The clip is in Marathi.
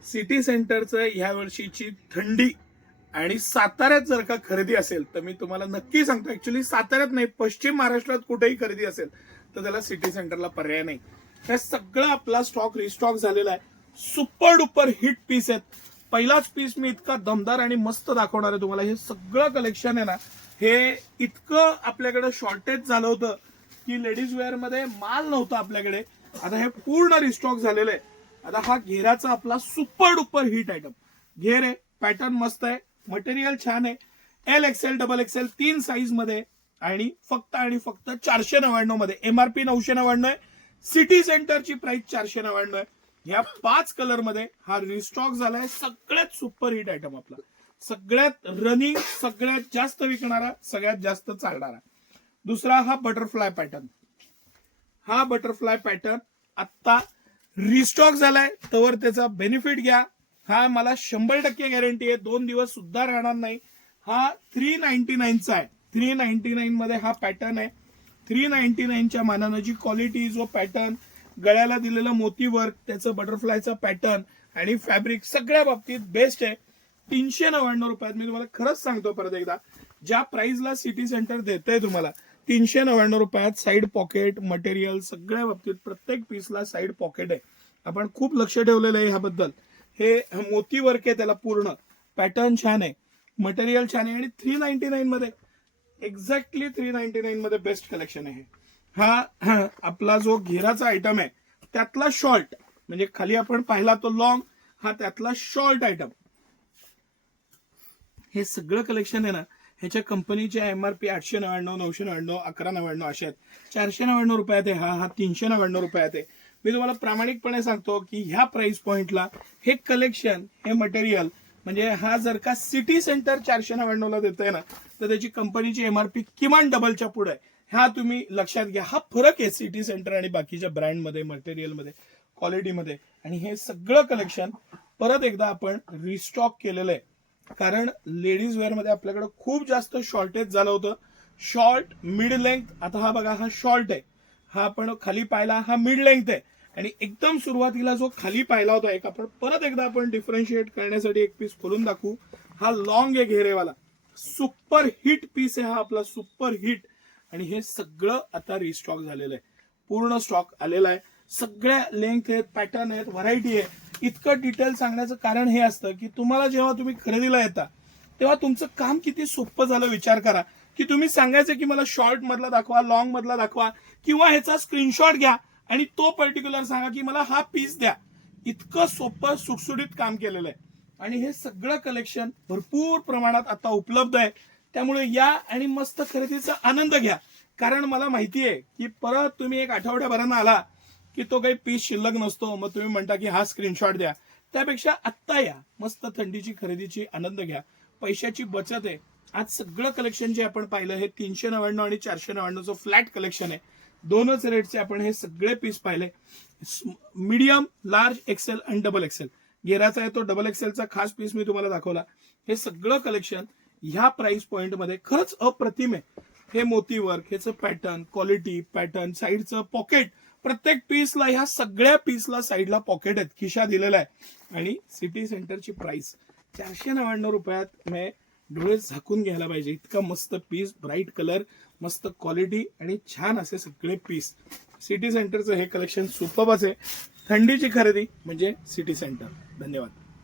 सिटी सेंटरचं ह्या वर्षीची थंडी आणि साताऱ्यात जर का खरेदी असेल तर मी तुम्हाला नक्की सांगतो, ऍक्च्युली साताऱ्यात नाही, पश्चिम महाराष्ट्रात कुठेही खरेदी असेल तर त्याला सिटी सेंटरला पर्याय नाही. हे सगळं आपला स्टॉक रिस्टॉक झालेला आहे. सुपर डुपर हिट पीस आहेत. पहिलाच पीस मी इतका दमदार आणि मस्त दाखवणार आहे तुम्हाला. हे सगळं कलेक्शन आहे ना, हे इतकं आपल्याकडे शॉर्टेज झालं होतं की लेडीज वेअर मध्ये माल नव्हता आपल्याकडे. आता हे पूर्ण रिस्टॉक झालेलं आहे. आता हा घेराचा आपला सुपर डुपर हिट आयटम घेर आहे. पॅटर्न मस्त आहे, मटेरियल छान आहे. L XL double XL 3 size मध्ये आणि फक्त 499 मध्ये. एमआरपी 999 आहे. सिटी सेंटरची प्राइस 499 आहे. ह्या 5 कलर मध्ये हा रिस्टॉक झालाय. सगळ्यात सुपर हिट आयटम आपला, सगळ्यात रनिंग, सगळ्यात जास्त विकणारा, सगळ्यात जास्त चालणारा. दुसरा हा बटरफ्लाय पॅटर्न. हा बटरफ्लाय पॅटर्न आता रिस्टॉक झालाय, तर त्याचा बेनिफिट घ्या. हा मला 100% गॅरंटी आहे, 2 दिवस सुद्धा राहणार नाही. हा 399 चा आहे. 399 मध्ये हा पॅटर्न आहे. 399 च्या मानानं जी क्वालिटी, जो पॅटर्न, गळ्याला दिलेलं मोती वर्क, त्याचं बटरफ्लायचा पॅटर्न आणि फॅब्रिक सगळ्या बाबतीत बेस्ट आहे. 399 रुपयात मी तुम्हाला खरंच सांगतो परत एकदा, ज्या प्राइसला सिटी सेंटर देतंय तुम्हाला 399 रुपयात साईड पॉकेट, मटेरियल सगळ्या बाबतीत प्रत्येक पीसला साईड पॉकेट आहे. आपण खूप लक्ष ठेवलेलं आहे ह्याबद्दल. हे मोती वर्क आहे, त्याला पूर्ण पॅटर्न छान आहे, मटेरियल छान आहे आणि 399 मध्ये, एक्झॅक्टली 399 मध्ये बेस्ट कलेक्शन आहे. हा आपला जो घेराचा आयटम आहे त्यातला शॉर्ट, म्हणजे खाली आपण पाहिला तो लॉंग, हा त्यातला शॉर्ट आयटम. हे सगळं कलेक्शन आहे ना, ह्याच्या कंपनीच्या एमआरपी 899, 999, 1199 अशा आहेत. 499 रुपयात आहे हा 399 रुपयात आहे. मी तुम्हाला प्रामाणिकपणे सांगतो की ह्या प्राइस पॉइंटला हे कलेक्शन, हे मटेरियल, म्हणजे हा जर का सिटी सेंटर 499 ला देतोय ना, तर त्याची कंपनीची एमआरपी किमान डबलच्या पुढे आहे. ह्या तुम्ही लक्षात घ्या. हा फरक आहे सिटी सेंटर आणि बाकीच्या ब्रँडमध्ये, मटेरियलमध्ये, क्वालिटीमध्ये. आणि हे सगळं कलेक्शन परत एकदा आपण रिस्टॉक केलेलं आहे, कारण लेडीज वेअर मध्ये आपल्याकडे खूप जास्त शॉर्टेज झालं होतं. Short, mid length. आता हा बघा, हा शॉर्ट आहे, हा आपण खाली पाहिला, हा मिड लेंथ आहे. आणि एकदम सुरुवातीला जो खाली पाहिला होता एक, आपण परत एकदा आपण डिफरन्शिएट करण्यासाठी एक पीस खोलून दाखवू. हा लॉंग आहे घेरेवाला, सुपर हिट पीस आहे हा आपला, सुपर हिट. आणि हे सगळं आता रिस्टॉक झालेलं आहे, पूर्ण स्टॉक आलेला आहे. सगळ्या लेंथ आहेत, पॅटर्न आहेत, व्हरायटी आहे. इतकं डिटेल सांगण्याचं कारण हे असतं की तुम्हाला जेव्हा तुम्ही खरेदीला येता तेव्हा तुमचं काम किती सोपं झालं विचार करा. की तुम्ही सांगायचं की मला शॉर्ट मधला दाखवा, लॉंग मधला दाखवा, किंवा ह्याचा स्क्रीनशॉट घ्या आणि तो पर्टिक्युलर सांगा की मला हा पीस द्या. इतकं सोपं सुटसुटीत काम केलेलं आहे. आणि हे सगळं कलेक्शन भरपूर प्रमाणात आता उपलब्ध आहे. त्यामुळे या आणि मस्त खरेदीचा आनंद घ्या. कारण मला माहिती आहे की परत तुम्ही एक आठवड्याभरानं आला की तो काही पीस शिल्लक नसतो, मग तुम्ही म्हणता की हा स्क्रीनशॉट द्या. त्यापेक्षा आत्ता या, मस्त थंडीची खरेदीची आनंद घ्या, पैशाची बचत आहे. आज सगळं कलेक्शन जे आपण पाहिलं हे 399 आणि 499 फ्लॅट कलेक्शन आहे. दोनच रेटचे आपण हे सगळे पीस पाहिले. मीडियम, लार्ज, एक्सेल आणि डबल एक्सेल. घेराचा आहे तो डबल एक्सेलचा खास पीस मी तुम्हाला दाखवला. हे सगळं कलेक्शन ह्या प्राइस पॉइंट मध्ये खरंच अप्रतिम आहे. हे मोती वर्क, ह्याचं पॅटर्न, क्वालिटी, पॅटर्न, साईडचं पॉकेट, प्रत्येक पीसला, ह्या सगळ्या पीसला साईडला पॉकेट आहेत, खिशा दिलेला आहे. आणि सिटी सेंटरची प्राइस 499 रुपयात मी डोळे झाकून घ्यायला पाहिजे. इतका मस्त पीस, ब्राईट कलर, मस्त क्वालिटी आणि छान असे सगळे पीस. सिटी सेंटरचं हे कलेक्शन सुपर्बच आहे. थंडीची खरेदी म्हणजे सिटी सेंटर. धन्यवाद.